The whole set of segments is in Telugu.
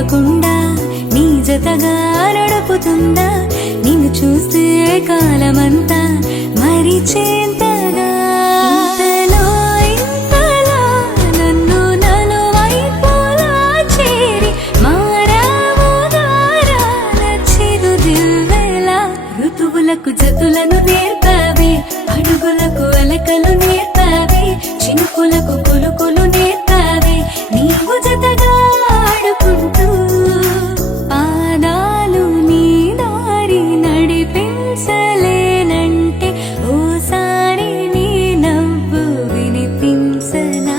విడువకుండా నీ జతగా నడుపుతుందా నిన్ను చూస్తే కాలమంతా మరిచేంతగా ఇంతలో ఇంతలా నన్ను నలువైపులా చేరి మారావు దారాల చిరు దివ్వెలా ఋతువులకు జతులను నేర్పావే అడుగులకు అలకలు నేర్పావే చినుకులకు కులుకులు నేర్పావే నీవు జతగా ఆడుకుంటూ పాదాలు నీ దారి నడిపించలేనంటే ఓసారి నీ నవ్వు వినిపించనా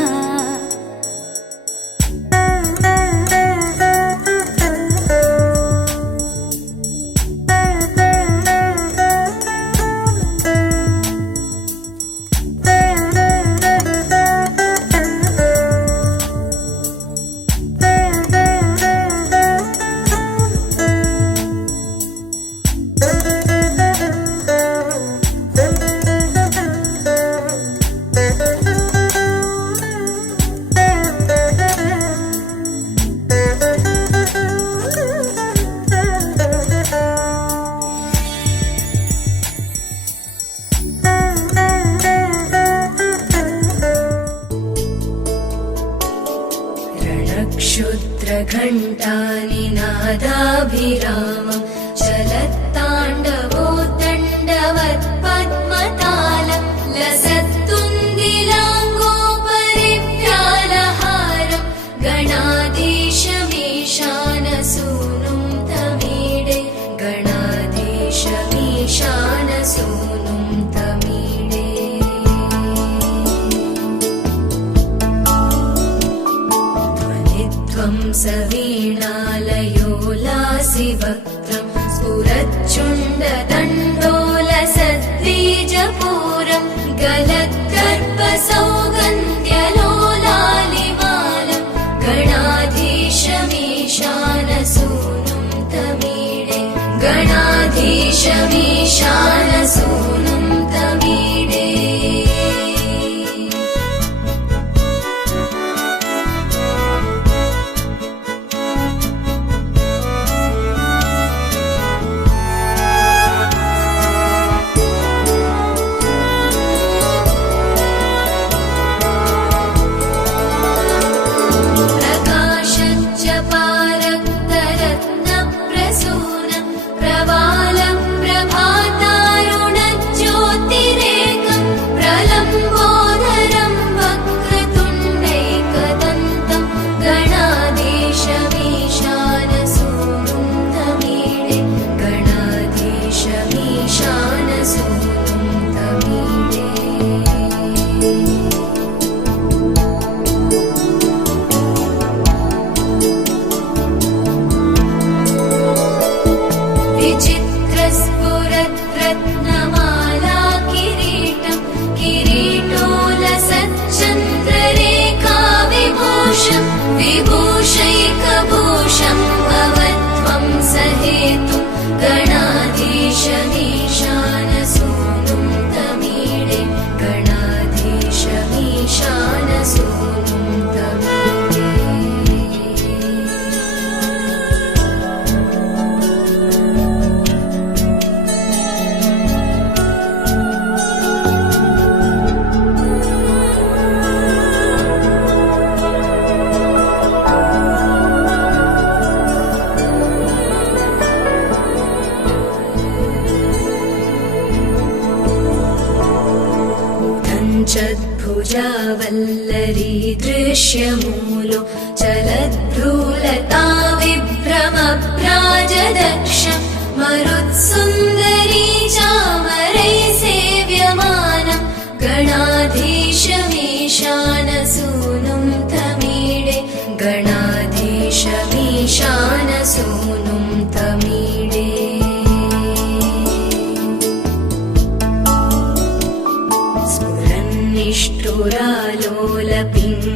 क्षुद्रघण्टानिनादाभिरामं चलत्ताण्डवोत्तण्डवत्पद्मतालं लसत्तुन्दिलाङ्गोपरिव्यालहारं गणाधीशमीशानसूनुं तमीडे गणाधीशमीशानसूनुं तमीडे ध्वनिध्वं सवीणालयोलासि वक्त्रं स्फुरच्चुण्डदण्डोलसद्बीजपूरं गलद्गर्भसौगन्ध्यलोलालिमालं गणाधीशमीशानसूनुं तमीडे गणाधीशमीशानसूनुं तमीडे प्रकाशच्चपारक्तरत्नप्रसूनं प्रवालं प्रभातारुणज्योतिरेकं प्रलम्बोदरं वक्रतुण्डैकदन्तं गणाधीशमीशानसूनुं तमीडे गणाधीशमीशानसूनुं तमीडे विचित्रस्फुरद्रत्नमाला किरीटं किरीटोलसच्चन्द्ररेखा विभूषं विभूषैकभूषं भवत्वं सहेतुं गणाधीशमीशानसूनुं तमीडे गणाधीशमीशानसूनुं तमीडे चद्भुजावल्लरी दृश्यमूलो चलद्भ्रूलता विभ्रमभ्राजदक्षं मरुत्सुन्दरी चामरै सेव्यमानं गणाधीशमीशानसूनुं तमीडे गणाधीशमीशानसूनुं तमीडे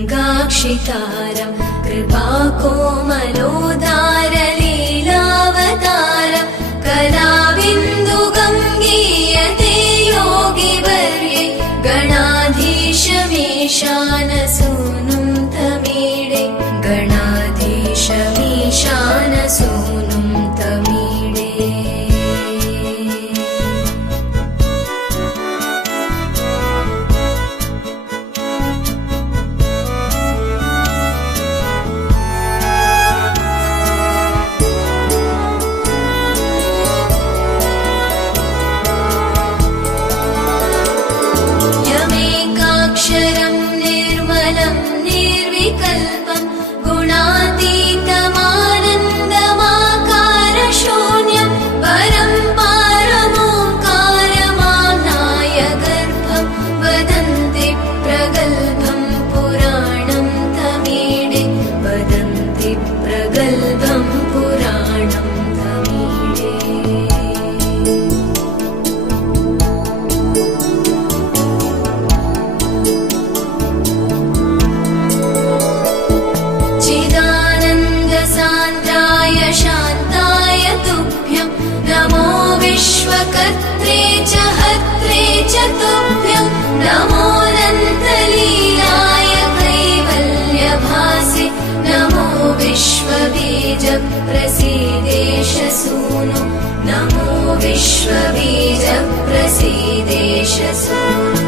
निष्ठुरालोलपिङ्गाक्षितारं कृपाकोमलोदारलीलावतारं कलाबिन्दुगं गीयते योगिवर्ये गणाधीशमीशानसूनुं तमीडे गणाधीशमीशानसूनुं सोनुं तमीडे यमेकाक्षरं निर्मलं निर्विकल्पं गुणातीतमानन्दमाकारशून्यं परं पारमोङ्कारमाम्नाय गर्भं वदन्ति प्रगल्भं पुराणं तमीडे वदन्ति प्रगल्भं पुराणं तमीडे चिदानन्दसान्द्राय शान्ताय तुभ्यं नमो विश्वकर्त्रे च हर्त्रे च तुभ्यं नमोऽनन्तलीलाय कैवल्यभासे नमो विश्वबीजप्रसीदेश सूनो नमो विश्वबीजप्रसीदेश सूनो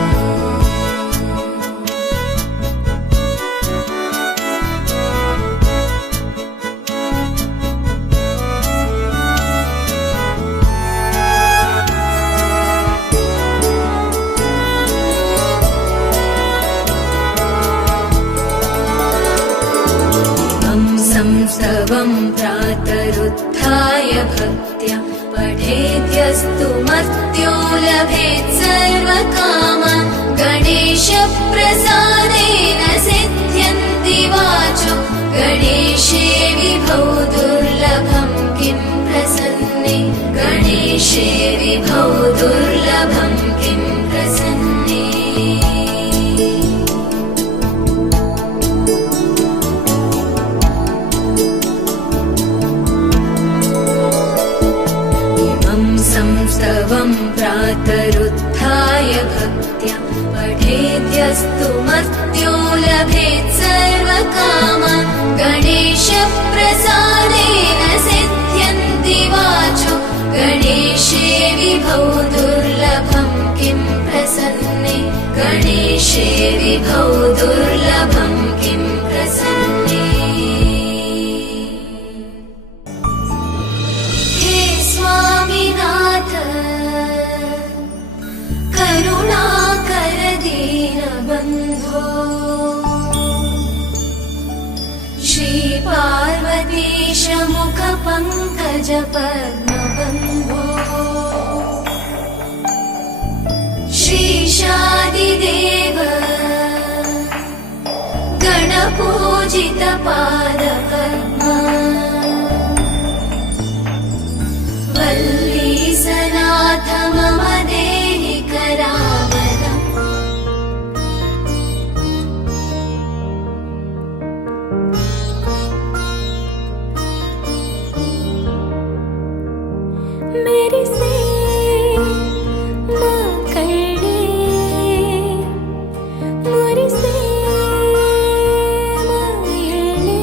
संस्तवं प्रातरुत्थाय भक्त्या पठेद्यस्तु मर्त्यो लभेत् सर्वकामान् गणेशप्रसादेन सिद्ध्यन्ति वाचो गणेशे विभौ दुर्लभं किं प्रसन्ने गणेशे विभौ दुर्लभं किं प्रसन्ने संस्तवं प्रातरुत्थाय भक्त्या पठेद्यस्तु मर्त्यो लभेत् सर्वकामान् गणेशप्रसादेन सिद्ध्यन्ति वाचो गणेशे विभौ दुर्लभं किं प्रसन्ने गणेशे विभौ दुर्लभं किं प्रसन्ने स्वामिनाथ करुणाकर दीनबन्धो श्रीपार्वतीश मुखपङ्कज पद्मबन्धो श्रीशादिदेव गणपूजित पादपद्मा वल्लीसनाथ मम देहि करावलम् मेरी से माँ करड़े मोरी से माँ येले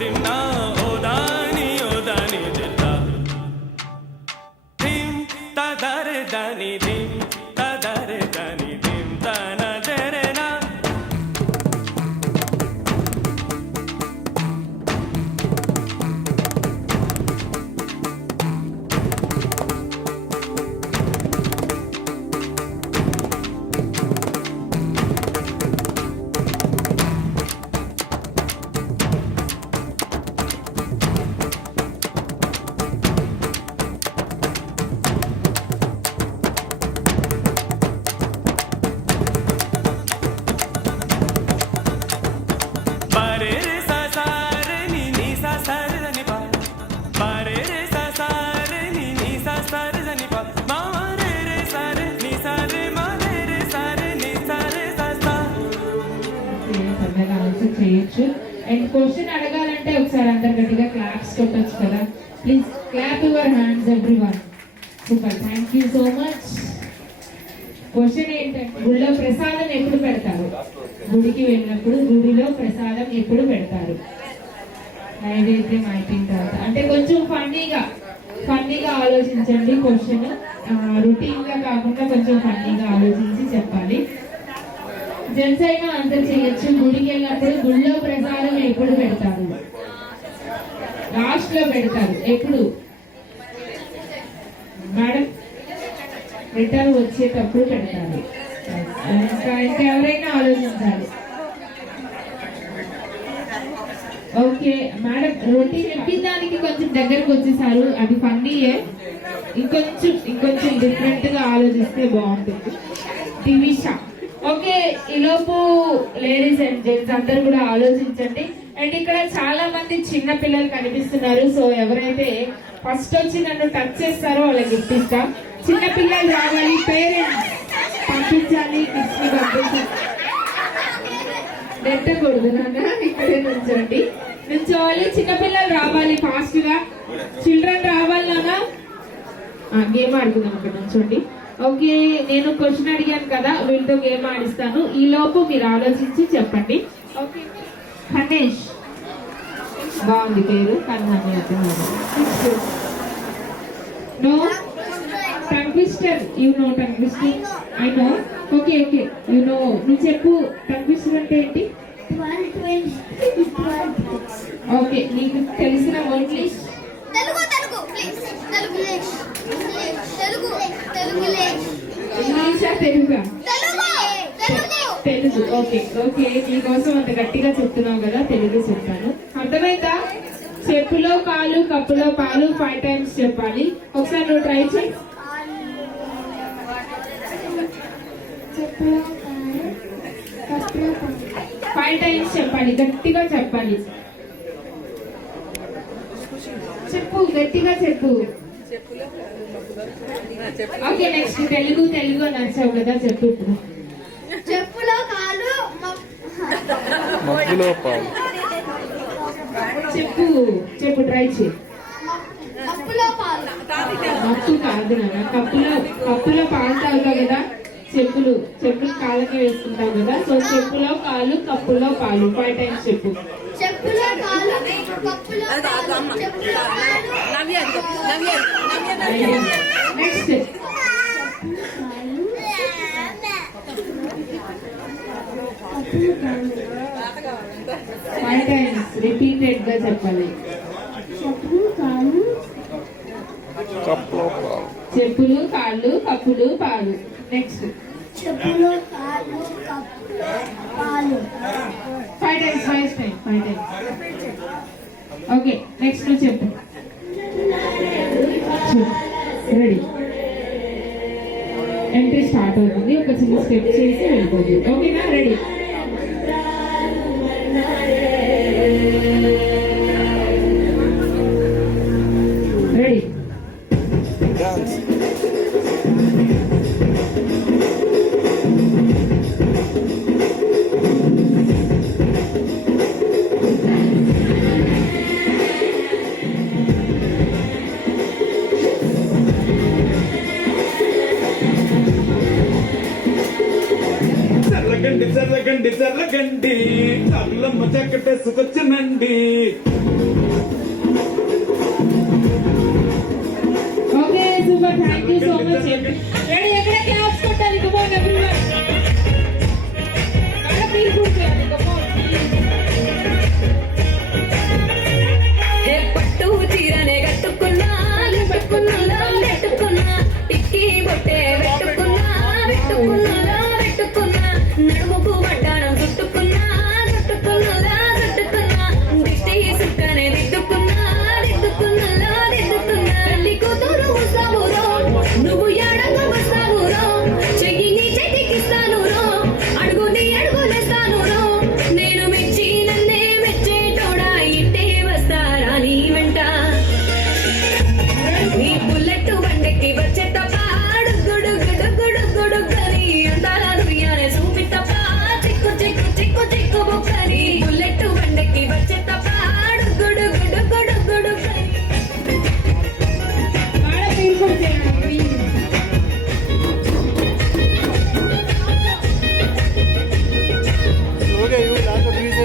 దిన్నా ఓ దాని దిద్దా ధిం తదరే దాని ధిం తదరే దాని ధిం తన దరేనా చేయొచ్చు. అండ్ క్వశ్చన్ అడగాలంటే ఒకసారి అందరు గట్టిగా క్లాప్స్ కొట్టచ్చు కదా. Please clap your hands everyone. Super, thank you so much. Question ఏంటంటే గుడిలో ప్రసాదం ఎప్పుడు పెడతారు? గుడికి వెళ్ళినప్పుడు గుడిలో ప్రసాదం ఎప్పుడు పెడతారు? నైవేద్యం అయిపోయిన తర్వాత. అంటే కొంచెం ఫన్నీగా ఆలోచించండి. క్వశ్చన్ రొటీన్ గా కాకుండా కొంచెం ఫన్నీగా ఆలోచించి చెప్పాలి. జెంట్స్ అయినా ఆన్సర్ చేయొచ్చు. గుడికి వెళ్ళినప్పుడు గుడిలో ప్రసాదం ఎప్పుడు పెడతారు? లాస్ట్ లో పెడతారు. ఎప్పుడు మేడం? రిటర్న్ వచ్చేటప్పుడు పెడతారు. ఇంకా ఎవరైనా ఆలోచించాలి. ఓకే మేడం, రొటీన్ ఎక్కిదానికి కొంచెం దగ్గరకు వచ్చేసారు. అది ఫన్నీయే. ఇంకొంచెం డిఫరెంట్ గా ఆలోచిస్తే బాగుంటుంది. దివిషా. ఓకే, ఈలోపు లేడీస్ అండ్ జెంట్స్ అందరు కూడా ఆలోచించండి. అండ్ ఇక్కడ చాలా మంది చిన్న పిల్లలు కనిపిస్తున్నారు. సో ఎవరైతే ఫస్ట్ వచ్చి నన్ను టచ్ చేస్తారో వాళ్ళకి గిఫ్ట్ ఇస్తా. చిన్న పిల్లలు రావాలి, పేరెంట్స్ పంపించాలి, గిఫ్ట్ ని పంపించాలి. నెట్టకూడదు నాన్న, ఇక్కడే నుంచోవాలి. చిన్నపిల్లలు రావాలి ఫాస్ట్ గా. చిల్డ్రన్ రావాలి నాన్న. గేమ్ ఆడుకుందాం అక్కడ నుంచోండి. ఓకే, నేను క్వశ్చన్ అడిగాను కదా, వీళ్ళతో గేమ్ ఆడిస్తాను. ఈ లోపు మీరు ఆలోచించి చెప్పండి. ఓకే, హనేష్. బాగుంది పేరు, కానీ no tongue twister. You know tongue twister? I know. Okay you know. నువ్వు చెప్పు, టంగ్ ట్విస్టర్ అంటే ఏంటి? ఓకే, నీకు తెలిసిన ఇంగ్లీష్? ఇంగ్లీషా తెలుగా? తెలుగు. ఓకే నీకోసం అంత గట్టిగా చెప్తున్నావు కదా, తెలుగు చెప్తాను. అర్థమైందా? చెప్పులో కాలు కప్పులో పాలు 5 times చెప్పాలి. ఒకసారి నువ్వు ట్రై చేయి. 5 times చెప్పాలి, గట్టిగా చెప్పాలి. చెప్పు, గట్టిగా చెప్పు. ఓకే, నెక్స్ట్ తెలుగు నచ్చావు కదా, చెప్పు. ఇప్పుడు చెప్పులో కాలు చెప్పు ట్రై చేయి. మత్తు కాదు నాన్న, కప్పులో పాలు తాగుతావు కదా, చెప్పులు కాళ్ళకి వేసుకుంటావు కదా. సో చెప్పులో కాలు కప్పులో పాలు 5 times చెప్పు. చెప్పులో కాలు కప్పులో పాలు. నెక్స్ట్ 5 times రిపీటెడ్ గా చెప్పాలి. చెప్పులు కాళ్ళు కప్పులు పాలు. నెక్స్ట్ చెప్పులో కాలు కప్పులో పాలు. 5 times. 5 times. ఓకే, నెక్స్ట్ నువ్వు చెప్పు. రెడీ? ఎంట్రీ స్టార్ట్ అవుతుంది. ఒక చిన్న స్టెప్ చేసి వెళ్ళిపోతుంది. ఓకేనా? రెడీ? రెడీ? చల్లగండి చల్లగండి చల్లగండి చల్లమ్మ చక్కటేసుకొచ్చినండి okay super thank you so much ready ఎక్కడ క్లాప్స్ కొట్టాలి కమ్ ఆన్ ఎవ్రీవన్ బాగా ఫీల్ గుడ్ చేయాలి కమ్ ఆన్ హే పట్టు చీరనే కట్టుకున్నా పెట్టుకున్నా పెట్టుకున్నా టిక్కీ బొట్టే పెట్టుకున్నా పెట్టుకున్నా పెట్టుకున్నా నడుముకు వడ్డాణం చుట్టుకున్నా చుట్టుకున్నా చుట్టుకున్నా దిష్టి సుక్కనే దిద్దుకున్నా దిద్దుకున్నా దిద్దుకున్నా తల్లి కూతురు వస్తావురో నువ్వు ఎడకు వస్తావురో చెయ్యి నీ చేతికిస్తాను రో అడుగు నీ అడుగులేస్తాను రో నేను మెచ్చి నన్నే మెచ్చేటోడా ఇంటే వస్తారా నీ వెంట నీ బుల్లెట్ బండెక్కి వచ్చే తప్ప గుడుగుడుగుడుగుడుగుడుగని అందాల దుర్యానే చూపి తప్ప చిక్కు చిక్కు చిక్కు చిక్కు బుక్కని బుల్లెట్ బండెక్కి వచ్చే తప్ప గుడుగుడుగుడుగుడుగని బాగా ఫీల్ గుడ్ చేయాలి ప్లీజ్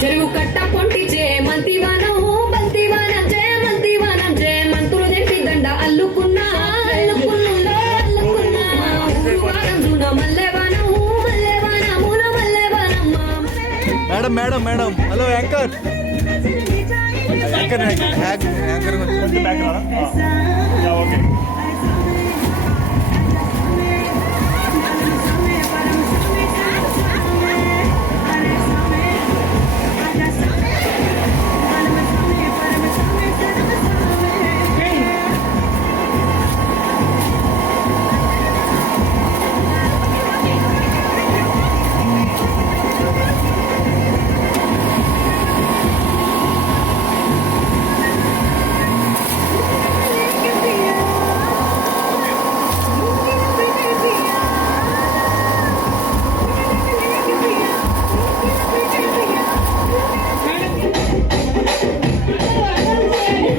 చెరువు కట్ట పొంటి చే మంతివానం బంతివానం చే మంతివానం చే మంతులు తెంపి దండ అల్లుకున్నా అల్లుకున్నా అల్లుకున్నా ఊరువానం జూన మల్లెవానం మల్లెవానం మూల మల్లెవానమ్మ madam madam madam hello anchor anchor anchor కొంచెం బ్యాక్ రాదా ఓకే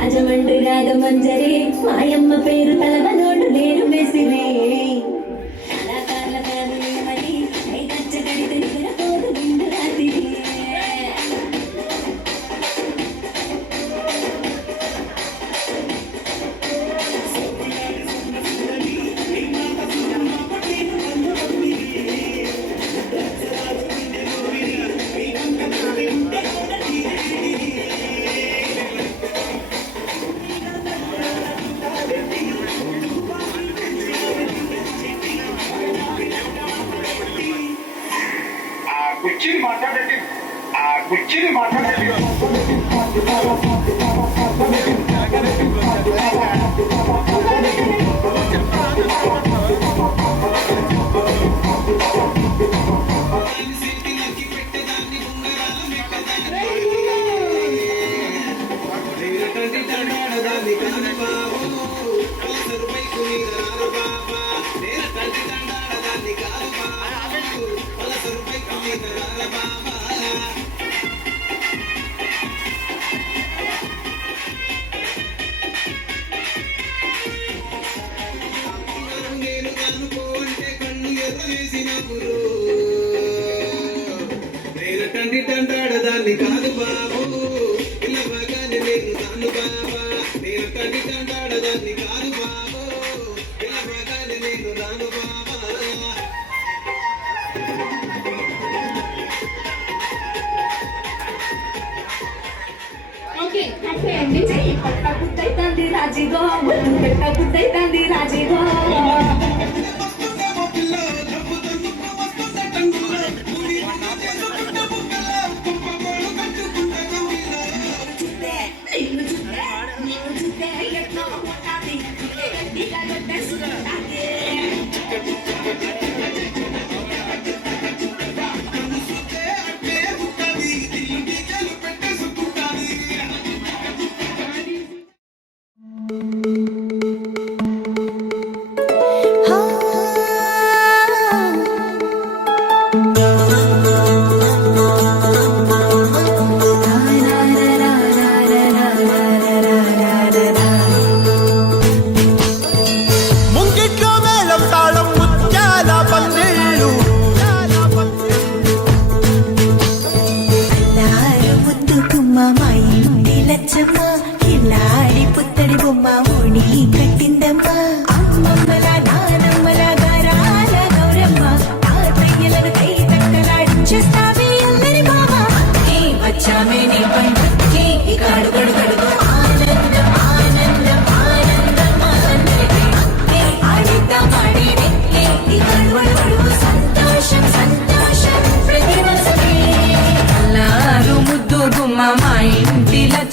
అజమండు రాగమంజరి మాయమ్మ పేరు తలవనోడు నేను మెసిరి కళాకారుల కాదు మరి ఐదచ్చగడి దగ్గర పోదు నిండు రాత్రి కుర్చీని మాట్లాడండి కుర్చీని మాట్లాడండి తండ్రి తండ్రాడదాన్ని కాదు బాబు ఇలా బాగానే నేను తాను బాబా నేను తండ్రి తండ్రాడదాన్ని కాదు బాబు ఇలా బాగానే నేను రాను బాబా ఓకే కట్టేయండి పట్ట పుట్టైతంది రాజీగో ఒట్టు పెట్ట పుట్టైతంది రాజీగో నిన్ను చూస్తే ఎట్లా ఉంటాది గట్టిగా కొట్టేసుకుంటాది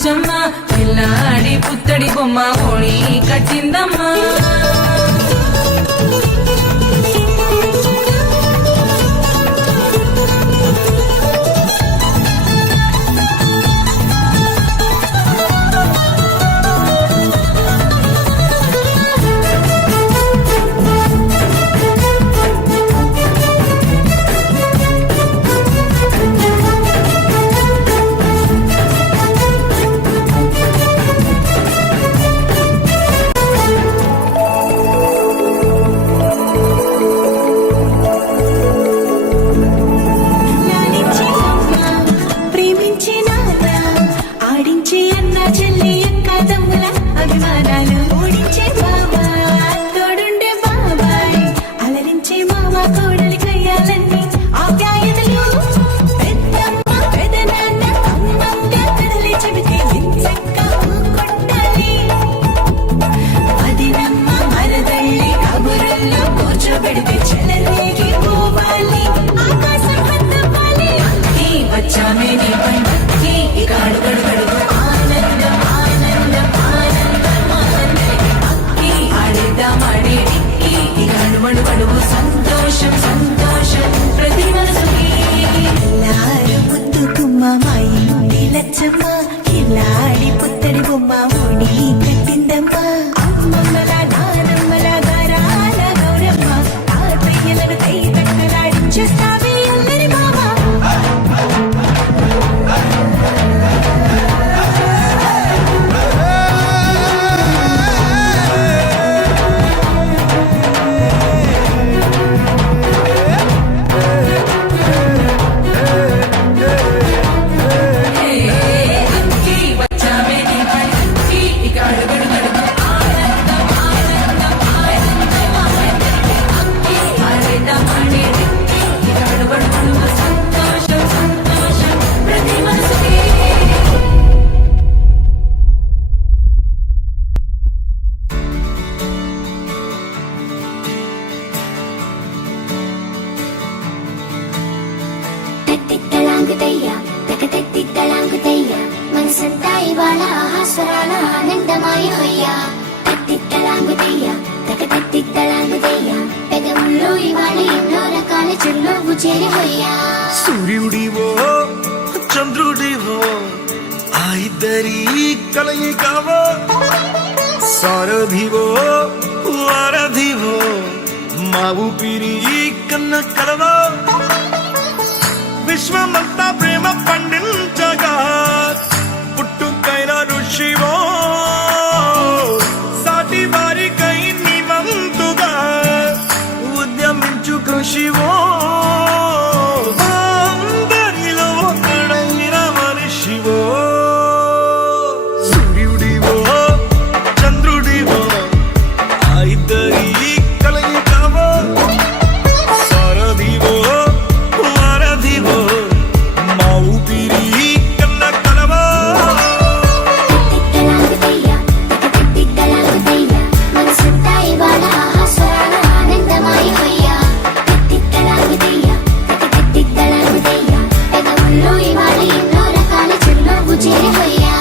లచ్చమ్మ పిల్లాడి పుత్తడి బొమ్మ ఓణి కట్టిందమ్మా సంతోషం సంతోషం ప్రతి మనసుకి ముద్దుకుమ్మ మా ఇంటి లచ్చమ్మ ఇలాడి పుత్తడి బొమ్మ ఓడి కట్టిందమ్మా అమ్మమ్మల నానమ్మల గారాల గౌరమ్మ తాతయ్యలను కై కట్టలాడించేస్తావే అల్లరి మామ మనసంతా ఇవాళ ఆహాస్వరాల ఆనందమాయ హొయ్యా తత్తిత్తలాంగుతయ్యా తకతత్తిత్తలాంగుతయ్యా పెదవుల్లో ఇవాళ ఎన్నో రకాల చిరునవ్వు చేరి హొయ్యా సూర్యుడివో చంద్రుడివో ఆ ఇద్దరి కలయికవో సారథివో వారధివో మా ఊపిరి కన్న కలవో విశ్వమంతా ప్రేమ పండించగా పుట్టుకైన ఋషివో సాటి వారికై నివంతుగా ఉద్యమించు కృషివో అందరిలో ఒకడైన మనిషివో సూర్యుడివో చంద్రుడివో ఆ ఇద్దరి కలయికవో సారథివో వారధివో మా ఊపిరి కన్న కలవో తత్తిత్తలాంగుతయ్యా తకతత్తిత్తలాంగుతయ్యా మనసంతా ఇవాళ ఆహాస్వరాల ఆనందమాయ హొయ్యా తత్తిత్తలాంగుతయ్యా తకతత్తిత్తలాంగుతయ్యా పెదవుల్లో ఇవాళ ఎన్నో రకాల చిరునవ్వు చేరి హొయ్యా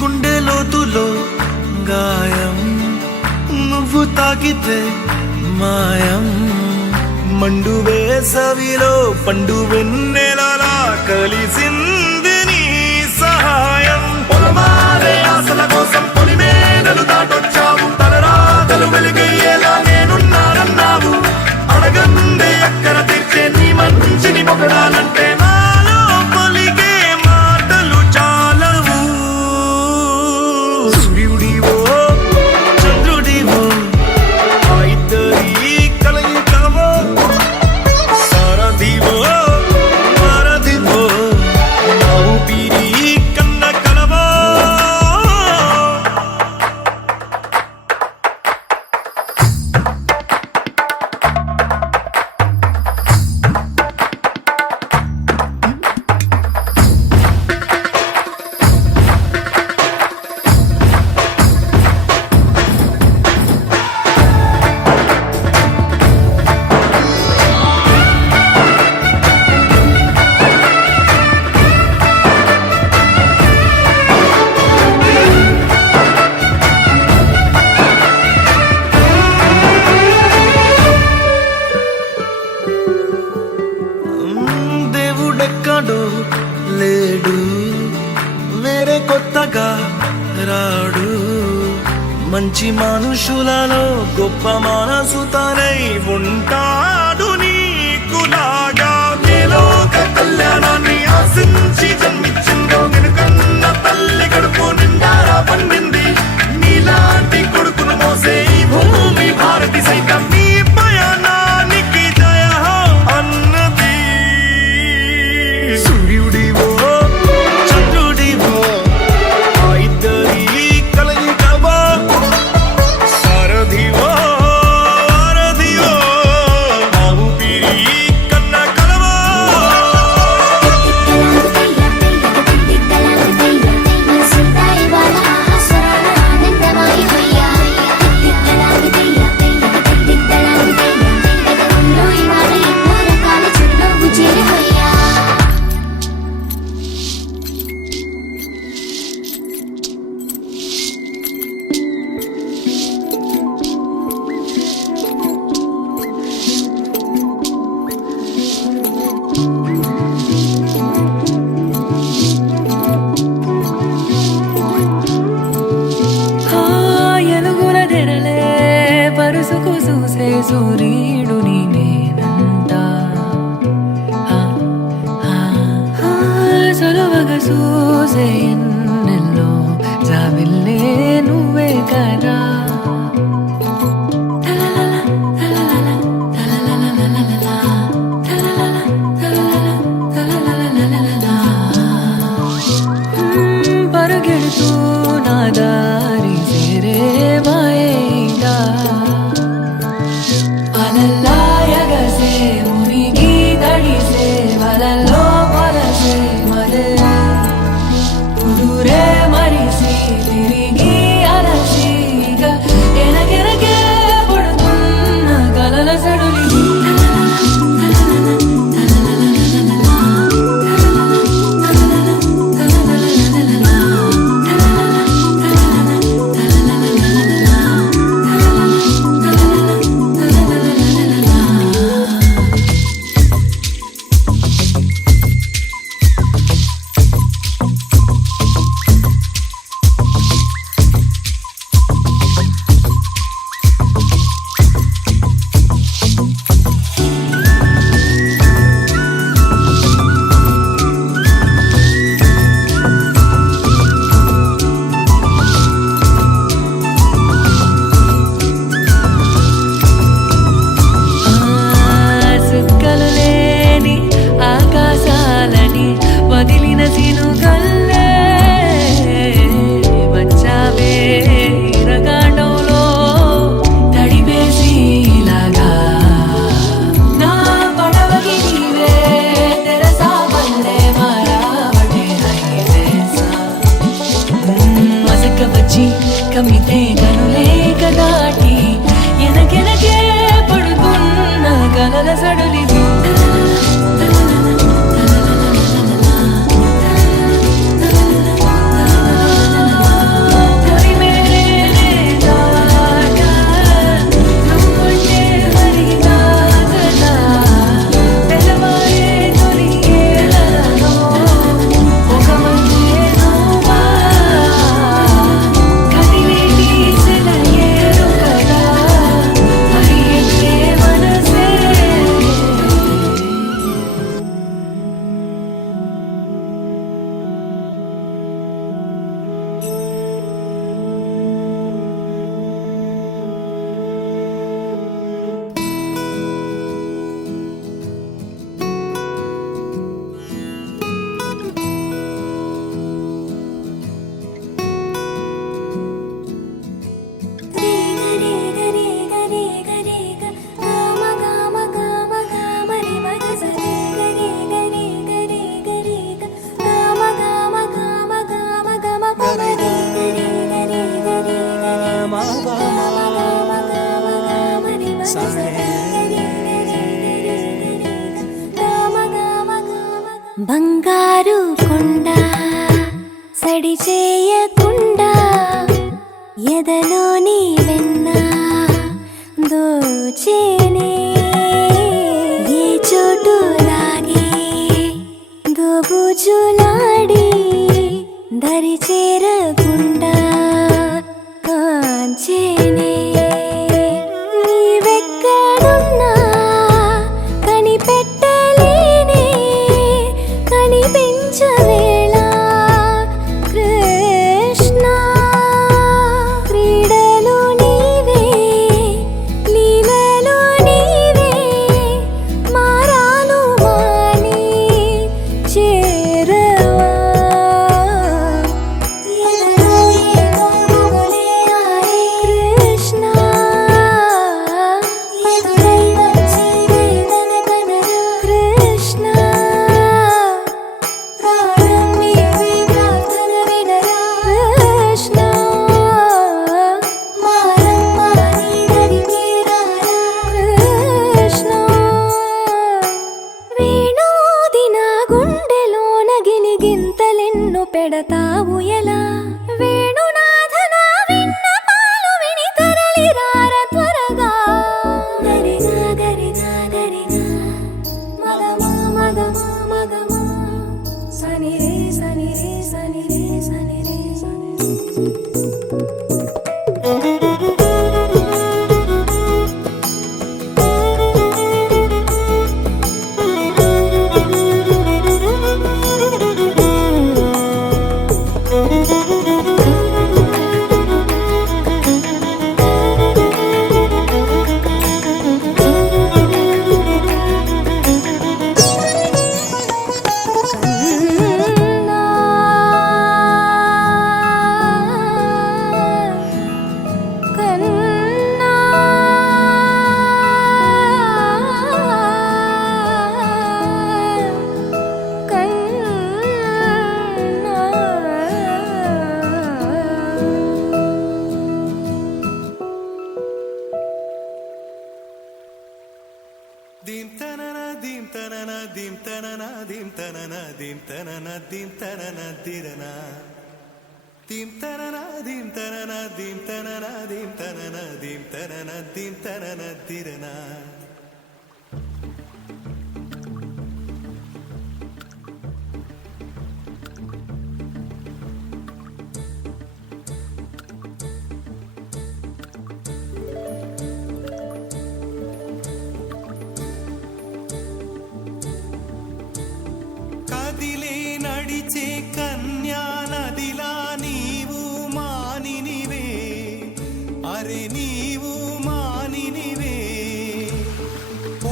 గుండె లోతులో గాయం నువ్వు తాకితే మాయం మండు వేసవిలో పండు వెన్నెలలా కలిసింది నీ సహాయం పొలమారే ఆశల కోసం పొలిమేనలు దాటొచ్చావు తలరాతలు వెలుగయ్యేలా నేనున్నానన్నావు అడగందే అక్కర తీర్చే నీ మంచిని పొగడాలంటే నాలో పలికే మాటలు చాలవు సూర్యుడివో చంద్రుడివో ఆ ఇద్దరి కలయికవో మగాడు లేడు వేరే కొత్తగా రాడు మంచి మనుషులలో గొప్ప మనసు తనై ఉంటాడు నీకులాగా లోక కళ్యాణాన్ని ఆశించి జన్మించిందో వెనుకన్న తల్లి కడుపు నిండారా పండింది నీలాంటి కొడుకును మోసే ఈ భూమి భారతి సైతం నీ పయనానికి జయ అన్నది సూర్యుడివో చంద్రుడివో ఆ ఇద్దరి కలయికవో సారథివో వారధివో ఆ ఊపిరి కన్న కలవో మనసుంటా ఇవాళ ఆస్వాదన ఆనందమాయిపోయా ఎదగుండు ఇవాళ ఎన్నో రకాల చిరునవ్వు చేరిపోయా ఎలుగుల తెరలే పరుసుకు చూసే సూర్యుడు నేనంట సొలవగా చూసే ఎన్నెల్లో జాబిల్లే నువ్వే కదా పరుగెడుతూ నా దారి చేరే మాయేగా అలల్లాయగసే మునిగి తడిసే వలలో పలసే మరే కుదురే మరిసి తిరిగి అలసిగా ఎనకెనకే పడుతున్న కలల సడులి సుక్కలు లేని ఆకాశాలని వదిలిన సినుగల్లే వచ్చావే ఇరగాండంలో తడిపేసిలాగా నా పడవకి నీవే తెరసా వల్లే మారావటే హైవేసా మసక వచ్చి కమితే కనులేక దాటి ఎనకెనకే పడుతున్న కలల సడులి బంగారు కొండ సడి చేయకుండా ఎదలోని వెన్న దోచేనే ఏ చోటు లాగే దో దరి చేరకుండా కాంచేనే నీవెక్కడున్నా కనిపెట్టలేనే కనిపించవేళ కృష్ణ క్రీడలు నీవే లీలలు నీవే మారాను మాని చేరవా ఎదలో ఏదో మొగలే ఆడే కృష్ణ ఎదురై వచ్చి వేదన కనరా కృష్ణ ప్రాణం నీవే ప్రార్థన వినరా కృష్ణ మారమ్మా నీ దరికి రారా కృష్ణ వేణోది నా గుండెలోన గిలిగింతలెన్ను పెడతావు ఎలా వేణునాథ నా విన్నపాలు విని తరలి రార త్వరగా గరిగా గరిగా గరిగా మగమా మగమా మగమా సని రే సని రే సని రే సని రే సని కన్నా దీం తనన దీం తనన దీం తనన దీం తనన దీం తనన దీం తనన దిరనా దీం తనన దీం తనన దీం తనన దీం తనన దీం తనన దీం తనన దిరనా కదిలే నడిచే కన్యా నదిలా నీవు మానినివే అరే నీవు మానినివే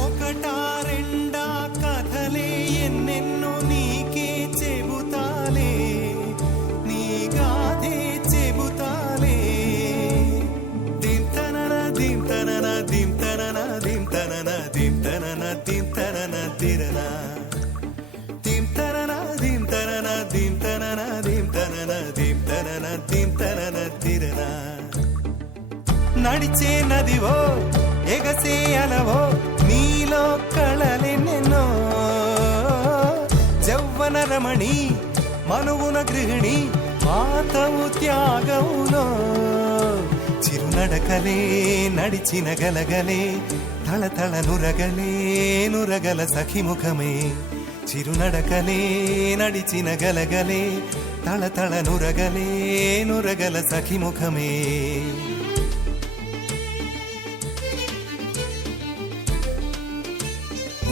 ఒకటా రెండా కథలే ఎన్నెన్నో నీకే చెబుతాలే నీ గాథే చెబుతాలే దీం తనన దీం తనన దీం తనన దీం తనన దీం తనన దీం తనన దిరనా దీం తనన దీం తనన దీం తనన దీం తనన దీం తనన దీం తనన దిరనా నడిచే నదివో ఎగసే అలవో నీలో కళలెన్నెన్నో జవ్వన రమణి మనువున గృహిణి మాతవు త్యాగములో చిరునడకలే నడిచిన గలగలే తళతళ నురగలే నురగల సఖిముఖమే చిరునడకలే నడిచిన గలగలే తళతళ నురగలే నురగల సఖిముఖమే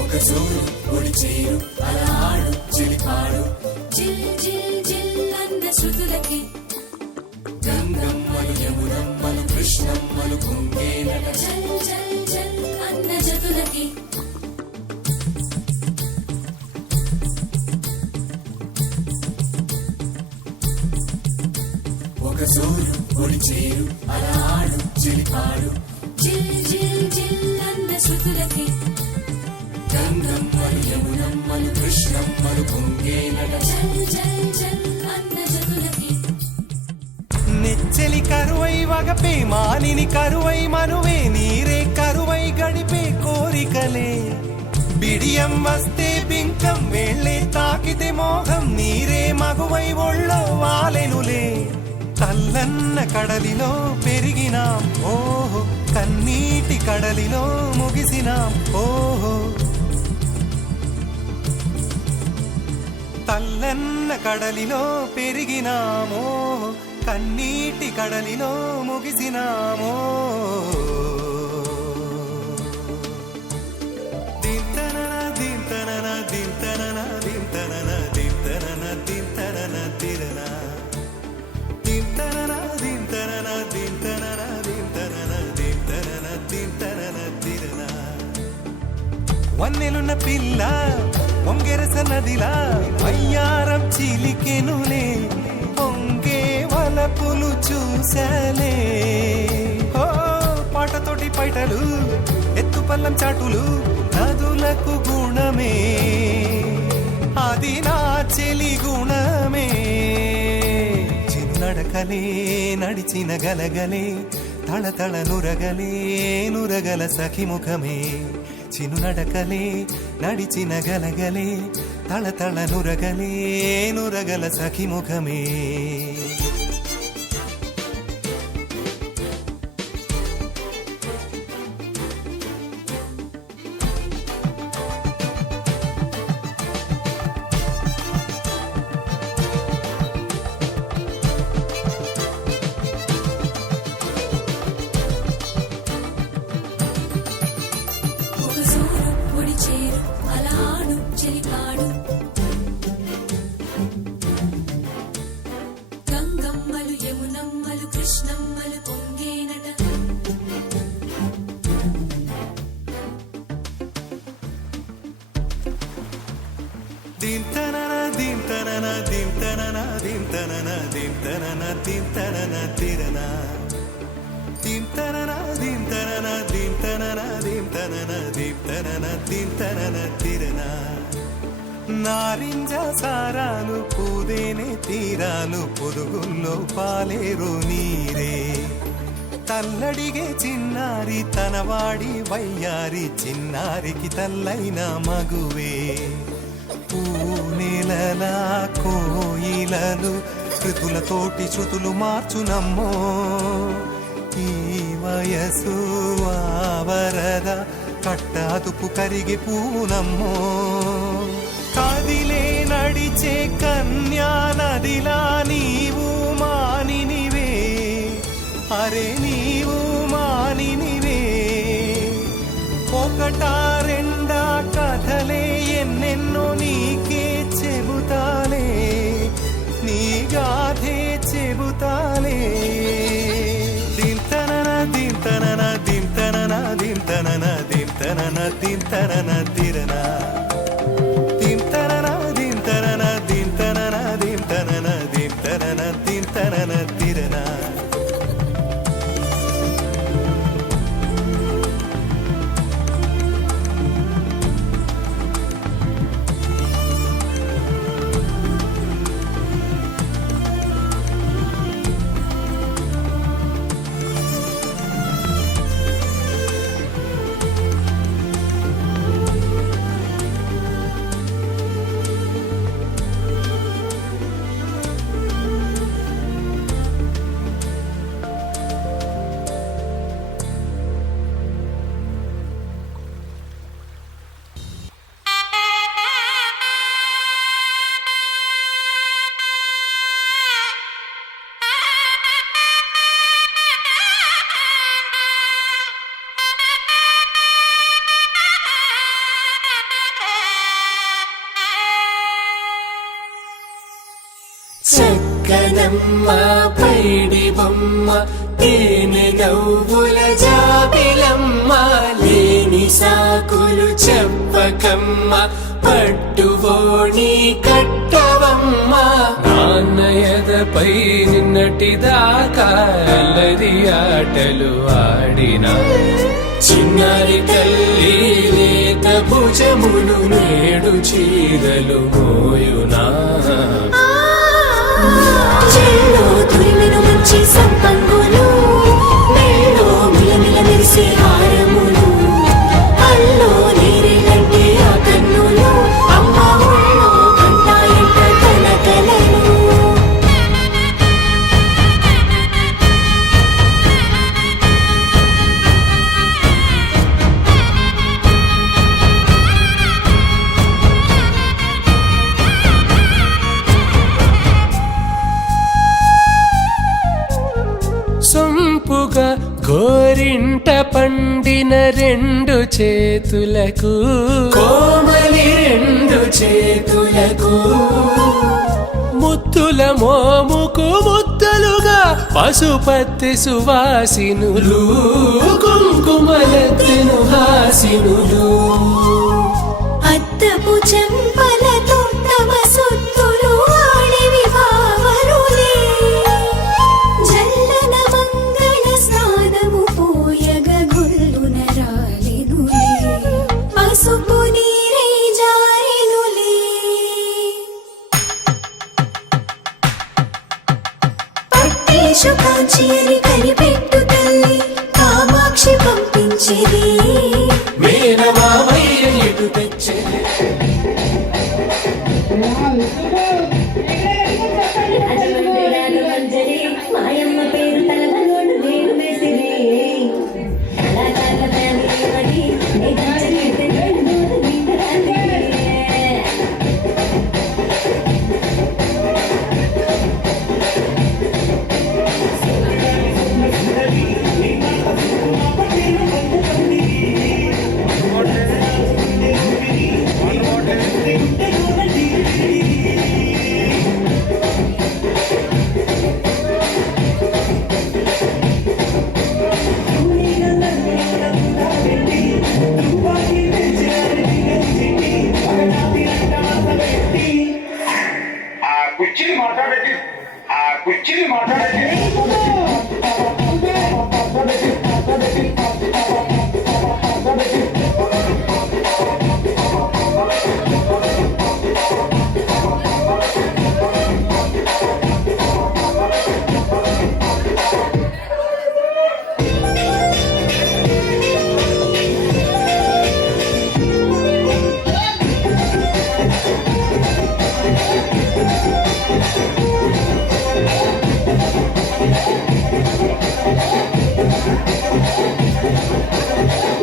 ఒక జోరు ఒడి చేరు అలా ఆడు చెలిపాడు జిల్ జిల్ జిల్ అన్న శృతులకి గంగమ్మలు యమునమ్మలు కృష్ణమ్మలు కుంగేనట జల్ జల్ జల్ అన్న జతులకి ఒక జోరు ఒడి చేరు అలా ఆడు చెలిపాడు జిల్ జిల్ జిల్ అన్న శృతులకి గంగమ్మలు యమునమ్మలు కృష్ణమ్మలు కుంగేనట జల్ జల్ జల్ అన్న జతులకి నెచ్చెలి కరువై వగపే మానిని కరువై మనువే నీరే కరువై గడిపే కోరికలే బిడియం వస్తే బింకం వేళ్ళే తాకితే మోహం నీరే మగువై ఒళ్ళో వాలెనులే తల్లన్న కడలిలో పెరిగినాం ఓహో కన్నీటి కడలిలో ముగిసినాం ఓహో తల్లన్న కడలిలో పెరిగినామో కన్నీటి కడలిలో ముగిసినామో దింతనన దింతనన దింతనన దింతనన దింతనన దింతనన దిరన దింతనన దింతనన దింతనన దింతనన దింతనన దింతనన దిరన వన్నెలున్న పిల్ల పొంగెరస నదిలా అయ్యారం చిలికెనులే పొంగే వలపులు చూసలే ఓ పాటతోటి పైటలు ఎత్తు పల్లం చాటులు నదులకు గుణమే అది నా చెలి గుణమే చిన్నడకలే నడిచిన గలగలే తళతళ నురగలే నురగల సఖిముఖమే చిను నడకలే నడిచిన గలగలే తళతళ నురగలే నురగల సఖిముఖమే ఒక సూరు పొడి చేరు అలాడు చెలికాడు గంగమ్మలు యమునమ్మలు కృష్ణమ్మలు పొంగేనట దింతనన దింతనన దింతనన దింతనన దింతనన దింతనన తిరన దింతనన దింతనన దింతనన దింతనన దింతనన దింతనన తిరన నారింజ సారాలు పూదేనే తీరాలు పొదుగుల్లో పాలేరు నీరే తల్లడిగే చిన్నారి తనవాడి వయ్యారి చిన్నారికి తల్లైన మగువే పూనెలలా కోయిలలు కృతులతోటి శృతులు మార్చునమ్మో ఈ వయసు ఆవరద కట్టాదుపు కరిగి పూనమ్మో కదిలే నడిచే కన్యా నదిలా నీవు మానినివే అరే నీవు మానినివే ఒకటా రెండా కథలే ఎన్నెన్నో నీకే చెబుతాలే నీ గాథే చెబుతాలే దింతనన దింతనన దింతనన దింతనన దింతనన దింతనన తిరన దింతనన దింతనన దింతనన దింతనన దింతనన దింతనన తిరన చక్కనమ్మ పైడి బొమ్మ తేనె నవ్వుల జాబిలమ్మ లేని సాకులు చెప్పకమ్మ పట్టువోణి కట్టవమ్మ నాన్నయదపై నిన్నటిదాకా అల్లరి ఆటలు ఆడినా చిన్నారి తల్లి లేత భుజములు నేడు చీరలు మోయునా చెల్లో తురిమిను మంచి సంపంగులు మెల్లో మిలమిల మెరిసే హారములు అల్లో నేరేలంటే ఆ కన్నులు అమ్మ ఒళ్ళో కంటాయంట కలకలను నిండిన రెండు చేతులకు కోమలి రెండు చేతులకు ముత్తుల మోముకు ముద్దలుగా పశుపతి సువాసినులు కుంకుమలెత్తిను హాసినులు అద్దపు చెంపలతో తమ సొత్తులు ఆడివి బావరులే జల్లన మంగళ స్నానము పోయగ గొల్లున రాలెనులే పసుపు నీరై జారెనులే పట్టేశు కాంచి అని కనిపెట్టు తల్లి కామాక్షి పంపించేది మేనమామయ్య ఎటు తెచ్చే మంజరి మాయమ్మ పేరు తలవలోడు వేరు వేసిరి కళాకారుల ఫ్యామిలీ మడి ఏ గంజలి రెండు వింటరాంది కుర్చీని మాట్లాడేది కుర్చీని మాట్లాడేది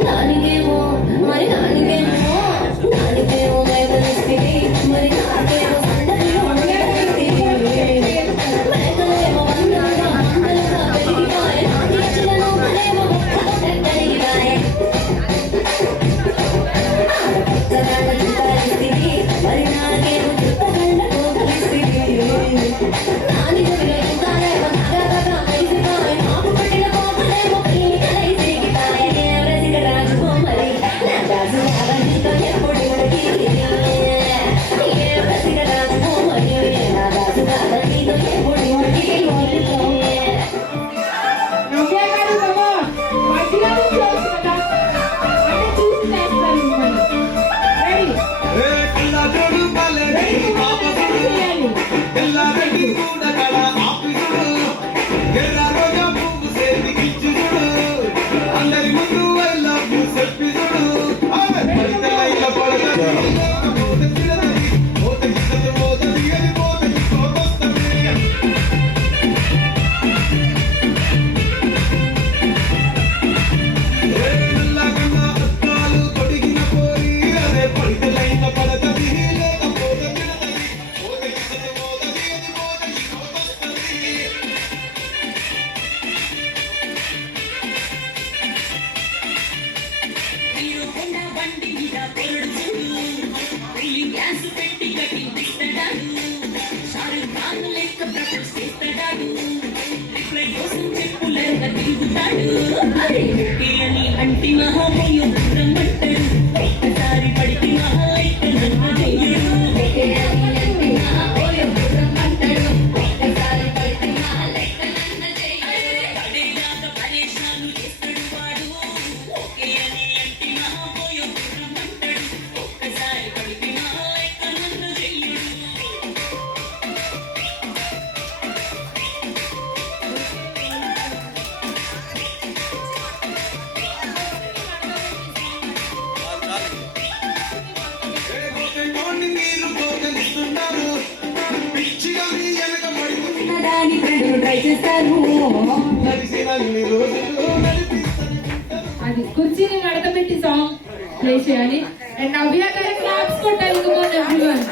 నానికేమో మరి నానికేమో మేకలిస్తుంది మరి నాకేమో సందడిలో మేకలేమో వందలుగా మందలుగా పెరిగిపోయే నాటి చిలను మరేమో కలిగిపోయే పుస్తకాల చుట్టాలిస్తుంది మరి నాకేమో చుట్టగళ్ళతో కలిస్తుంది నాని దగ్గర ఇంకానేమో నగరగా కలిసిపోయే నాకు పట్టిన కోపలేమో కలిసి తిరిగిపోయే రాజు మరి నా దాసు అవన్నీతో ఎప్పుడు రాజు మరి నా దాసు అవన్నీతో ఎప్పుడు నవ్య గారు బాబా మధ్యలో నుంచి వస్తుందా అంటే చూసి చేస్తారు మిమ్మల్ని రెడీ కళ్ళజోడు పల్లెడి పాపసుడు ఎల్లారెడ్డి కూడా కళ ఆఫీసుడు ఎర్ర రోజా పువ్వు సేతికిచ్చుడు అందరి ముందు వెళ్ళకు సెల్ఫీసుడు పడితలైల పడతది పోతది అది పోతది కోకొస్తది నల్లగన్న అద్దాలు తొడిగిన పోయి అదే పడితలైన పడతది లేకపోతే తిడతది పోతది అది పోతది కోకొస్తది బండి మీద పొరడు చూడు గ్యాస్ పెట్టి గట్టి తిట్టడాడు షారుఖ్ ఖాన్ లెక్క ప్రపోజ్ చేస్తాడు రిప్లై కోసం చెప్పులగా తిరుగుతాడు అరే అని అంటి మహామయ్య రమ్మంటాడు ఒక్కసారి పడితే మహాలైక నన్ను చెయ్యడు అంటి మహామయ్య రమ్మంటాడు ఒక్కసారి పడితే మహాలైక నన్ను చెయ్యడు పడేలాగా పరేషాను చేస్తాడు వాడు ఓకే అని అంటి మహామయ్య రమ్మంటాడు ఒక్కసారి పడితే మహాలైక నన్ను చెయ్యడు మీరు దోకలిస్తున్నారు పిచ్చిగా మీ వెనక పడుతుంది దాని ఫ్రెండ్ ట్రై చేస్తాను నడిచినన్ని రోజులు నడిపిస్తారు అది కుర్చీని మడతపెట్టి సాంగ్ ప్లే చేయాలి అండ్ నవ్య గారి క్లాప్స్ కొట్టాలి everyone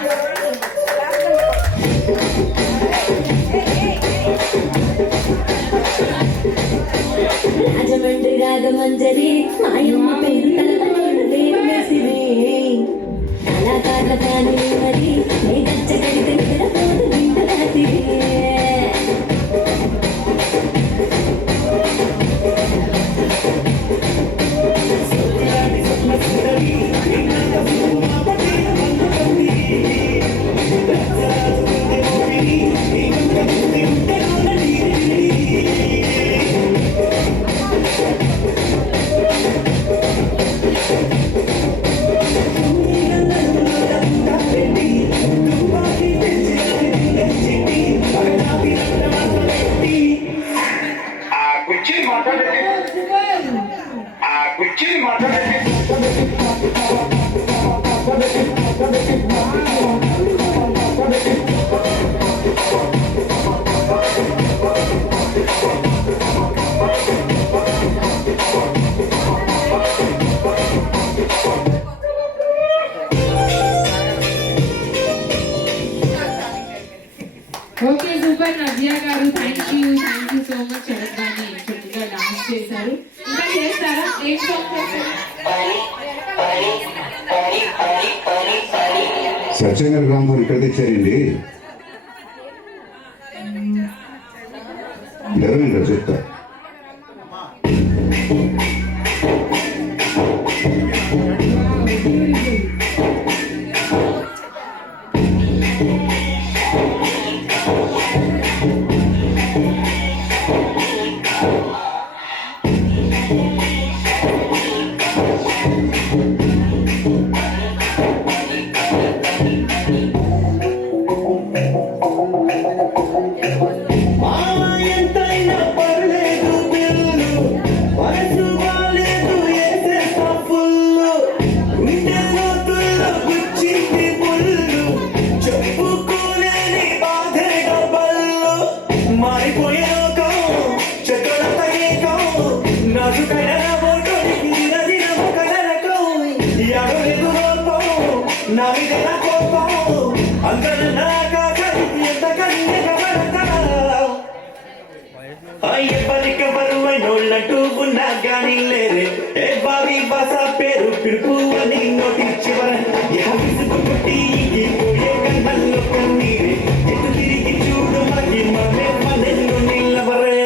Rajahmundry Ragamanjari okay super Navya గారు, థ్యాంక్ యూ సో మచ్. అడగగానే చక్కగా డాన్స్ చేశారు. ఇంకా చేస్తారా? ఏం సాంగ్ చేస్తారా? సత్యనగర్ గ్రామం ఇక్కడ తెచ్చారండి. ఎవరండి చెప్తా. ఎంతైనా పర్లేదు పిల్లలు, మనసు బాలేదు వేసేస్తా ఫుల్లు, గుండె లోతుల్లో గుచ్చింది ముళ్ళు, చెప్పుకోలేని బాధే డబ్బల్లో, మారిపోయే లోకం చెక్కల తగేకం, నాజుకైన బోటోడికి నది నమ్మకల రకం, ఎవరెదు లోపం నా మీద నా కోపం, అందరూ నా కాకరికి ఎంత ఎవ్వరికి బరువైనోళ్ళంటూ ఉన్నా గానీ లేరే, ఏ బావి బాస పేరు పిలుపు అని నోటిచ్చివరని విసుగుట్టి పోయే కన్నుల్లో కన్నీరే, ఎటు తిరిగి చూడు మగి మనే మనెల్లు నిల్లవరే.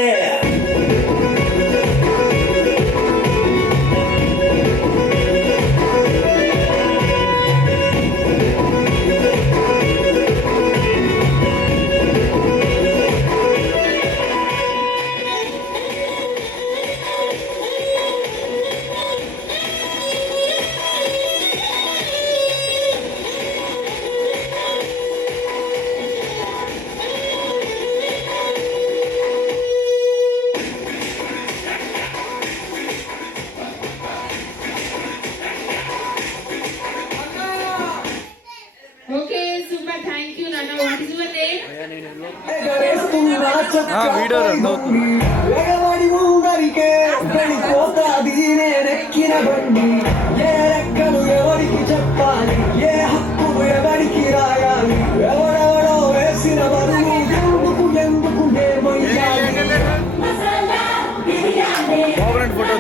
ఓకే సూపర్, థ్యాంక్ యూ నాన్న. What is your name? Video run అవుతుంది. ఎగబడి ఊగరికే వెళ్ళిపోతాది నేనెక్కిన బండి, ఏ రెక్కలు ఎవరికి చెప్పాలి, ఏ హక్కులు ఎవరికి రాయాలి, ఎవరెవరో వేసిన బరువు ఎందుకు ఏమయ్యాలి. బాగుంది ఫోటో.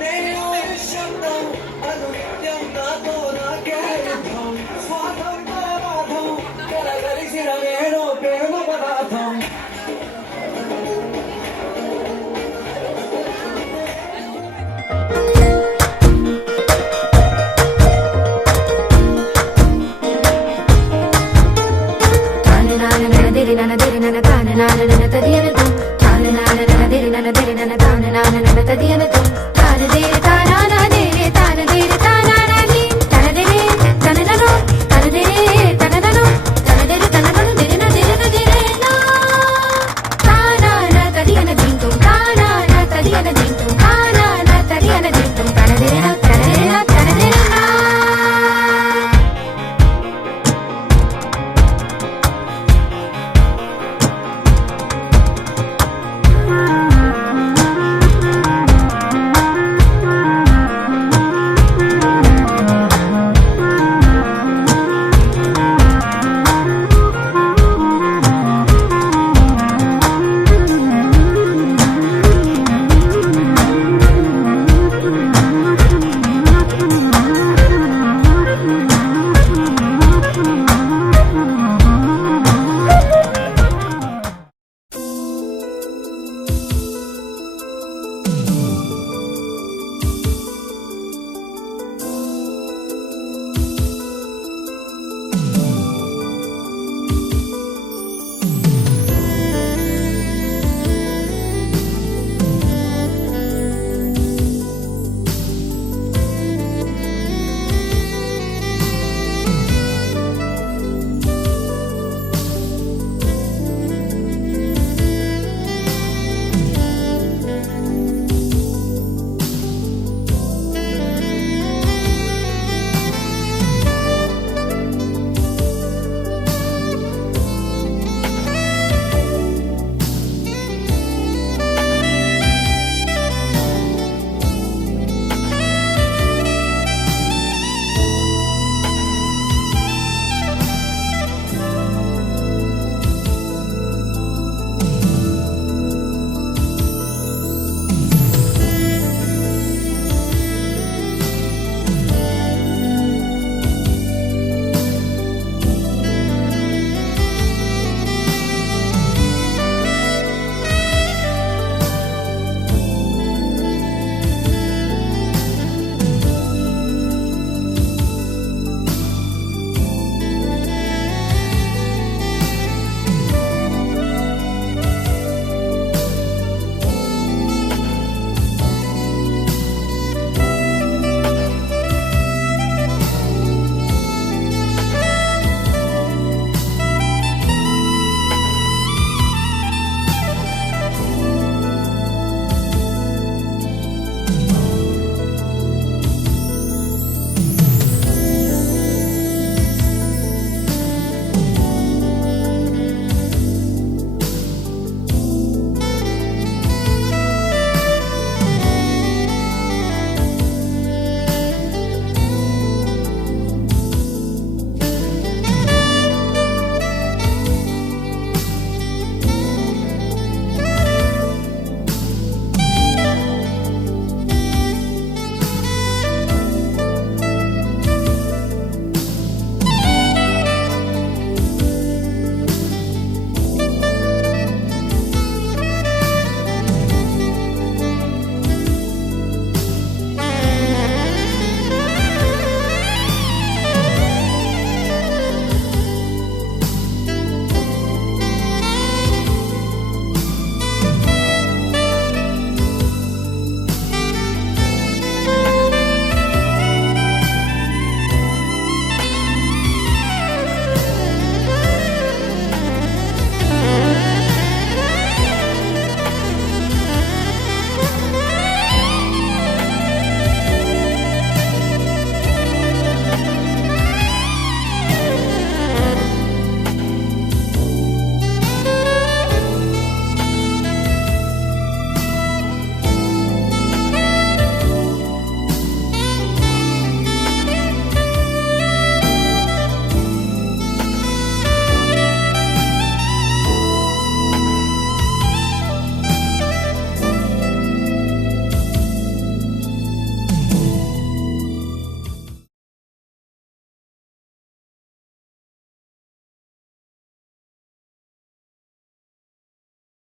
నేను నిశ్శబ్దం, అనునిత్యం నాతో నాకే యుద్ధం, స్వార్థం పరమార్థం, కలగలిసిన నేను ప్రేమ పదార్థం. Tana